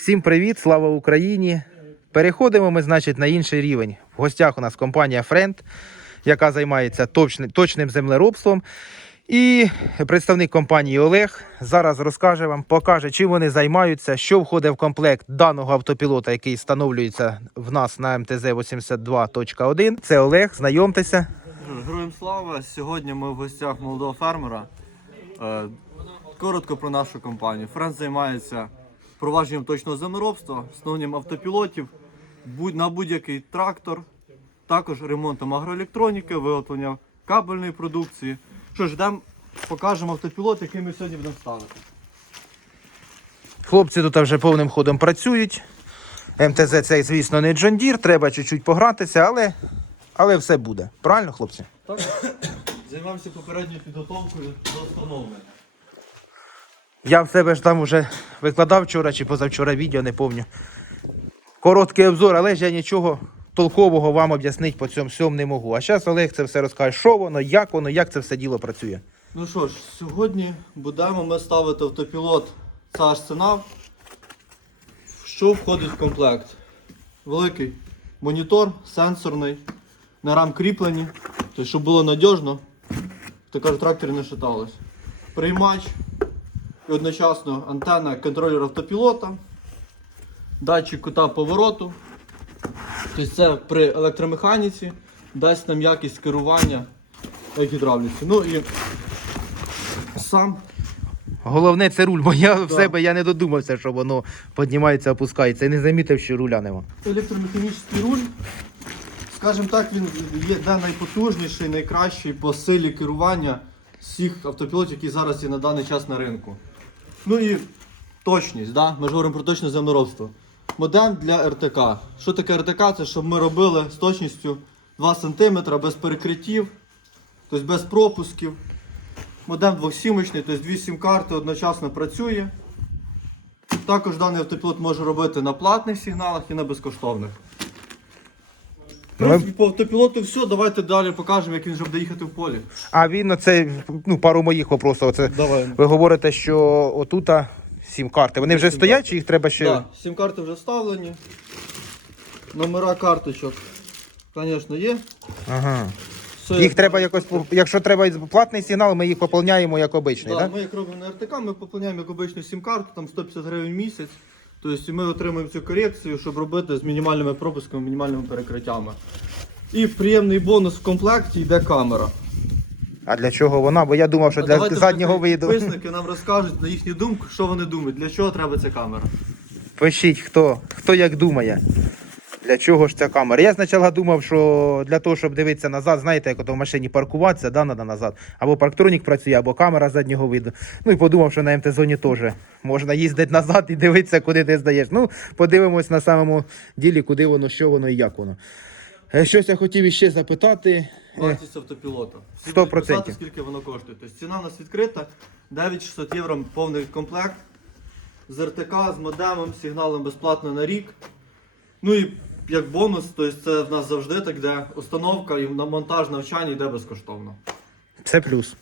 Всім привіт, слава Україні! Переходимо ми, значить, на інший рівень. В гостях у нас компанія Friend, яка займається точним, точним землеробством. І представник компанії Олег зараз розкаже вам, покаже, чим вони займаються, що входить в комплект даного автопілота, який встановлюється в нас на МТЗ 82.1. Це Олег, знайомтеся. Героям слава! Сьогодні ми в гостях молодого фермера. Е, Коротко про нашу компанію. Френд займається провадженням точного землеробства, встановленням автопілотів будь- на будь-який трактор, також ремонтом агроелектроніки, виготовленням кабельної продукції. Що ж, йдемо, покажемо автопілот, який ми сьогодні будемо ставити. Хлопці тут вже повним ходом працюють. МТЗ це, звісно, не Deere, треба чуть-чуть погратися, але, але все буде. Правильно, хлопці? Так, займаємося попередньою підготовкою до встановлення. Я в себе ж там вже викладав вчора чи позавчора відео, не пам'ятаю. Короткий обзор, але ж я нічого толкового вам об'яснити по цьому всьому не можу. А зараз Олег це все розкаже, що воно, як воно, як це все діло працює. Ну що ж, сьогодні будемо ми ставити автопілот CH Сенав. Що входить в комплект? Великий монітор, сенсорний, на рам кріплені, тобто, щоб було надіжно, то каже, трактори не шатались. Приймач і одночасно антенна контролер автопілота, датчик кута повороту. Тобто це при електромеханіці дасть нам якість керування гідравліці. Ну і сам Головне це руль, бо я в себе я не додумався, що воно піднімається, опускається. І не замітив, що руля нема. електромеханічний руль, скажімо так, він є де найпотужніший, найкращий по силі керування всіх автопілотів, які зараз є на даний час на ринку. Ну і точність, да? ми ж говоримо про точне землеробство. Модем для РТК. Що таке РТК? Це щоб ми робили з точністю 2 см без перекриттів, тобто без пропусків. Модем двохсімочний, тобто дві сім-карти одночасно працює. Також даний автопілот може робити на платних сигналах і на безкоштовних. Ну, по автопілоту все, давайте далі покажемо, як він вже буде їхати в полі. А він оце, ну, пару моїх вопросів. Оце, Давай. ви говорите, що отута сім карти. Вони вже Сім стоять, чи їх треба ще. Да, сім-карти вже вставлені. Номера карточок, звісно, є. Ага. Все, Їх як- треба якось, якщо треба платний сигнал, ми їх поповняємо як обичний, Да, так? Ми як робимо на РТК, ми поповняємо як обичну сім-карту, там 150 гривень в місяць. Тобто ми отримуємо цю корекцію, щоб робити з мінімальними пропусками, мінімальними перекриттями. І приємний бонус в комплекті йде камера. А для чого вона? Бо я думав, що А для заднього виїду. Підписники нам розкажуть на їхню думку, що вони думають, для чого треба ця камера. Пишіть, хто, хто як думає. Для чого ж ця камера? Я спочатку думав, що для того, щоб дивитися назад, знаєте, як в машині паркуватися, да, надо назад. Або парктронік працює, або камера заднього виду. Ну і подумав, що на МТ-зоні теж можна їздити назад і дивитися, куди ти здаєш. Ну, подивимось на самому ділі, куди воно, що воно і як воно. Е, Щось я хотів іще запитати. Е, Вартість автопілота. Всі 100%. будуть писати, скільки воно коштує. Тобто ціна у нас відкрита, 9600 євро повний комплект. З РТК, з модемом, сигналом безплатно на рік. Ну і як бонус, тобто це в нас завжди так, де установка і на монтаж навчання йде безкоштовно. Це плюс.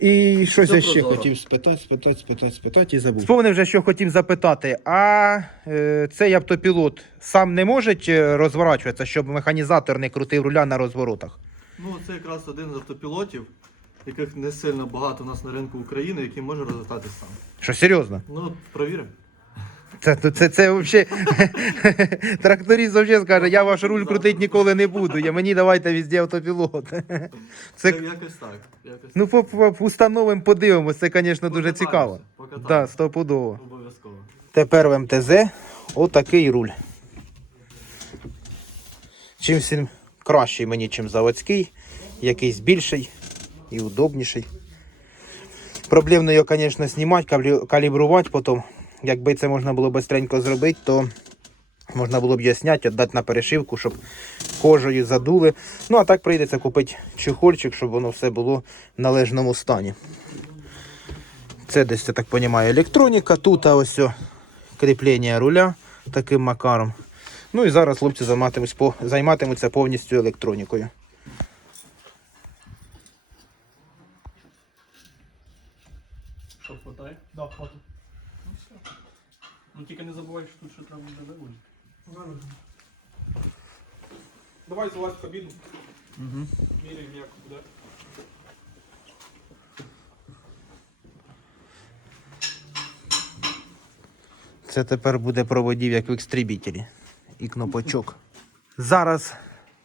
І щось Все я ще прозоро. хотів спитати, спитати, спитати, спитати і забув. Сповнив вже, що хотів запитати. А е, цей автопілот сам не може е, розворачуватися, щоб механізатор не крутив руля на розворотах? Ну це якраз один з автопілотів, яких не сильно багато у нас на ринку України, який може розвертатись сам. Що серйозно? Ну, провіримо. Це, це, це, це взагалі тракторист взагалі скаже, я ваш руль крутити ніколи не буду. Я, мені давайте везде автопілот. Це якось так. Якось ну, по, по, установимо, подивимось, це, звісно, дуже цікаво. покатаємося. Да, стопудово. Обов'язково. Тепер в МТЗ отакий руль. Чимсь він кращий мені, чим заводський, якийсь більший і удобніший. Проблемно його, звісно, знімати, калібрувати потім. Якби це можна було швидко зробити, то можна було б його зняти, віддати на перешивку, щоб кожею задули. Ну, а так прийдеться купити чехольчик, щоб воно все було в належному стані. Це десь, я так розумію, електроніка. Тут ось о, кріплення руля таким макаром. Ну і зараз хлопці займатимуться, повністю електронікою. Що хватає? Да, хватит. Ну тільки не забувай, що тут ще треба буде вивозити. Давай залазь в кабіну, Угу. міряємо як буде. Це тепер буде проводів як в екстрибітелі. І кнопочок. Зараз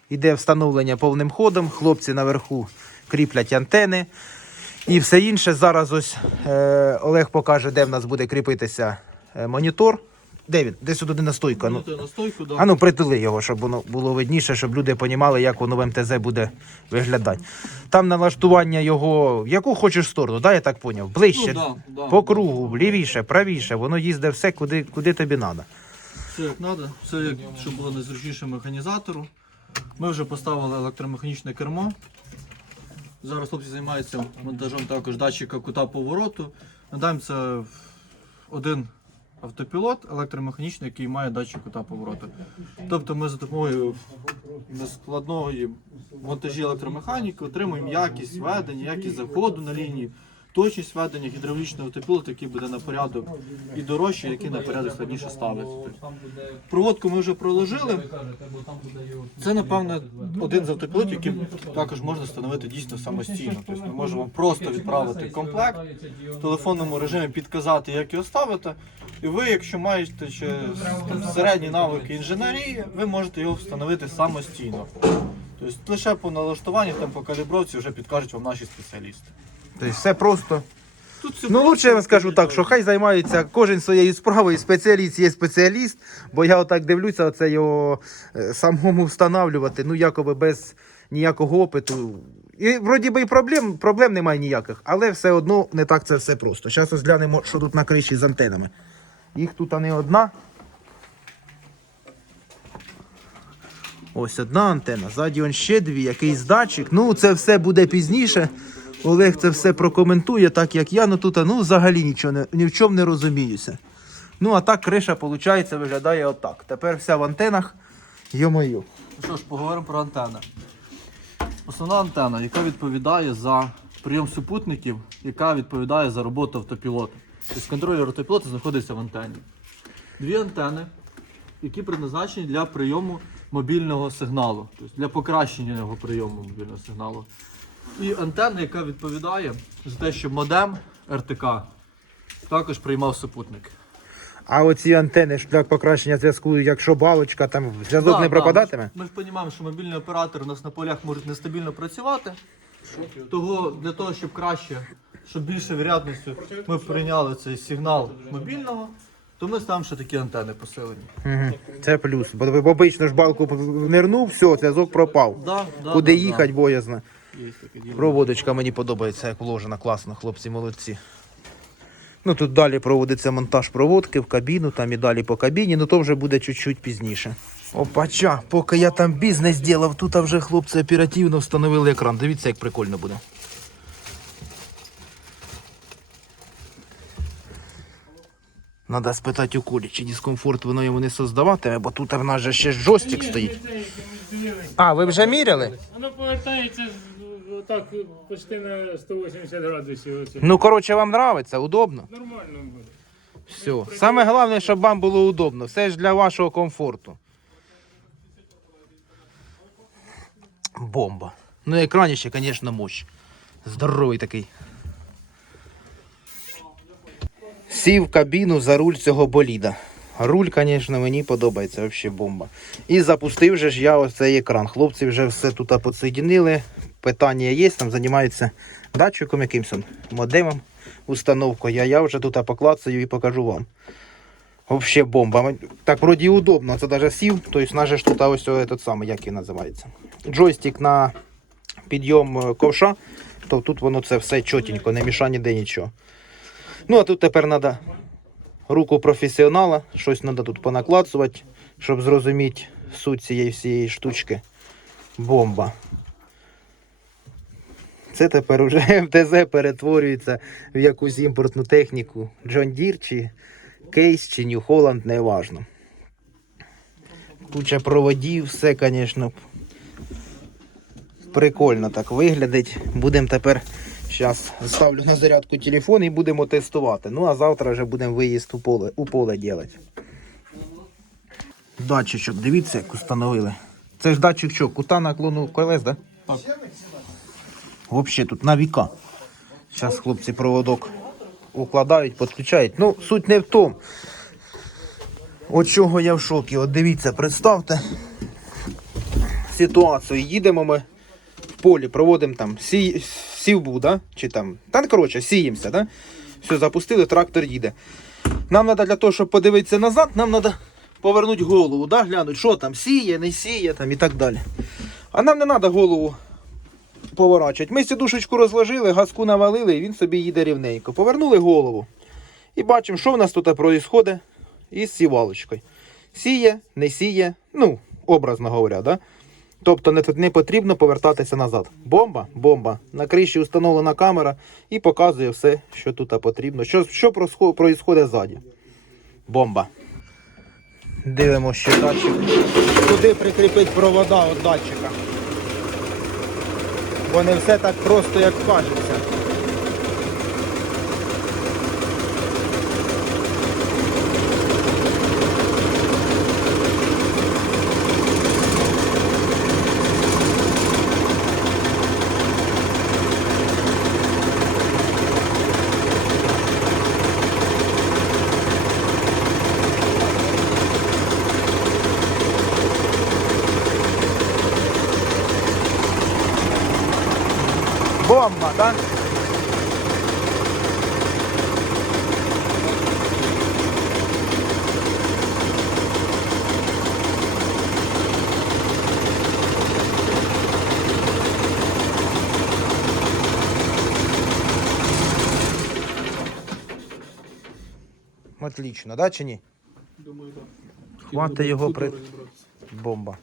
йде встановлення повним ходом. Хлопці наверху кріплять антени. І все інше. Зараз ось е, Олег покаже, де в нас буде кріпитися е, монітор. Де він? Де сюди на стойка? Ну, да. а ну притули його, щоб воно було видніше, щоб люди розуміли, як воно в МТЗ буде виглядати. Там налаштування його, в яку хочеш сторону, да, я так поняв? Ближче, Ну, да, да, по да. кругу, лівіше, правіше, воно їздить все, куди, куди тобі треба. Все як треба, все як щоб було найзручніше механізатору. Ми вже поставили електромеханічне кермо. Зараз хлопці займаються монтажом також датчика кута повороту. Надаємо це один автопілот електромеханічний, який має датчик кута повороту. Тобто ми за допомогою нескладної монтажі електромеханіки отримуємо якість ведення, якість заходу на лінії, точність ведення гідравлічного автопілота, який буде на порядок і дорожче, який на порядок складніше ставиться. Проводку ми вже проложили. Це, напевно, один з автопілотів, який також можна встановити дійсно самостійно. Тобто ми можемо просто відправити комплект в телефонному режимі, підказати, як його ставити. І ви, якщо маєте середні навики інженерії, ви можете його встановити самостійно. Тобто лише по налаштуванню, там по калібровці вже підкажуть вам наші спеціалісти. Тобто все просто. Тут все Ну, лучше я вам скажу так, що хай займається кожен своєю справою, спеціаліст є спеціаліст, бо я отак дивлюся, оце його е, самому встановлювати, ну якоби без ніякого опиту. І вроді би і проблем, проблем немає ніяких, але все одно не так це все просто. Зараз розглянемо, що тут на криші з антенами. Їх тут а не одна. Ось одна антена, ззаді он ще дві, якийсь датчик. Ну, це все буде пізніше. Олег це все прокоментує, так як я. Ну тут ну, взагалі нічого не, ні в чому не розуміюся. Ну, а так криша, виходить, виглядає отак. Тепер вся в антенах. Йо-моє. Ну що ж, поговоримо про антени. Основна антена, яка відповідає за прийом супутників, яка відповідає за роботу автопілота. Тобто контролер автопілота знаходиться в антені. Дві антени, які предназначені для прийому мобільного сигналу, тобто для покращення його прийому мобільного сигналу. І антенна, яка відповідає за те, щоб модем РТК також приймав супутник. А оці антени для покращення зв'язку, якщо балочка, там зв'язок Да, не да, пропадатиме. Ми ж розуміємо, що мобільні оператори у нас на полях можуть нестабільно працювати. Того для того, щоб краще, щоб більше вірятністю ми прийняли цей сигнал мобільного, то ми ставимо ще такі антени посилені. Угу. Це плюс. Бо бо обично ж балку нирнув, все, зв'язок пропав. Да, да, Куди да, їхати, боязно. Проводочка мені подобається, як вложена, класно, хлопці молодці. Ну тут далі проводиться монтаж проводки в кабіну, там і далі по кабіні, ну то вже буде чуть-чуть пізніше. Опача, поки я там бізнес зробив, тут вже хлопці оперативно встановили екран. Дивіться, як прикольно буде. Надо спитати у Колі, чи дискомфорт воно йому не создаватиме, бо тут в нас же ще джойстик стоїть. А, ви вже міряли? Воно повертається отак почти на 180 градусів. Оце. Ну, коротше, вам нравиться, удобно. Нормально буде. Все. Саме головне, щоб вам було удобно. Все ж для вашого комфорту. Бомба. Ну, екраніще, звісно, мощь. Здоровий такий. Сів в кабіну за руль цього боліда. Руль, звісно, мені подобається, взагалі бомба. І запустив же ж я ось цей екран. Хлопці вже все тут підсоєдинили. Питання є, там займаються датчиком якимось модемом, установкою. А я вже тут поклацаю і покажу вам. Вообще бомба. Так, вроді удобно. Це навіть сів. Тобто, наш ж тут ось этот самий, як він називається. Джойстик на підйом е, ковша. То тут воно це все чотенько, не міша ніде нічого. Ну, а тут тепер треба руку професіонала, щось треба тут понаклацувати, щоб зрозуміти суть цієї всієї штучки. Бомба. Це тепер уже МТЗ перетворюється в якусь імпортну техніку. John Deere чи Кейс чи New Holland, не важно. Куча проводів, все, звісно, прикольно так виглядить. Будемо тепер Зараз ставлю на зарядку телефон і будемо тестувати. Ну а завтра вже будемо виїзд у поле, у поле робити. Датчичок, дивіться, як установили. Це ж датчик що, кута наклону колес, да? Так. Взагалі тут на віка. Зараз хлопці проводок укладають, підключають. Ну, суть не в тому. От чого я в шокі. От дивіться, представте ситуацію. Їдемо ми в полі, проводимо там сі... сівбу, да? Чи там. Та ну, коротше, сіємося, да? Все, запустили, трактор їде. Нам треба для того, щоб подивитися назад, нам треба повернути голову, да? глянути, що там, сіє, не сіє там і так далі. А нам не треба голову поворачувати. Ми сідушечку розложили, газку навалили, і він собі їде рівненько. Повернули голову. І бачимо, що в нас тут відбувається із сівалочкою. Сіє, не сіє, ну, образно говоря, да? Тобто не, не потрібно повертатися назад. Бомба, бомба. На криші встановлена камера і показує все, що тут потрібно. Що, що відбувається ззаді. Бомба. Дивимося, що датчик. Куди прикріпити провода від датчика. Бо не все так просто, як кажеться. Бомба, так? Отлично, да, чи ні? Думаю, так. Хвати його при... Бомба.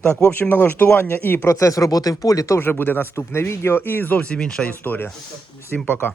Так, в общем, налаштування і процес роботи в полі то вже буде наступне відео і зовсім інша історія. Всім пока.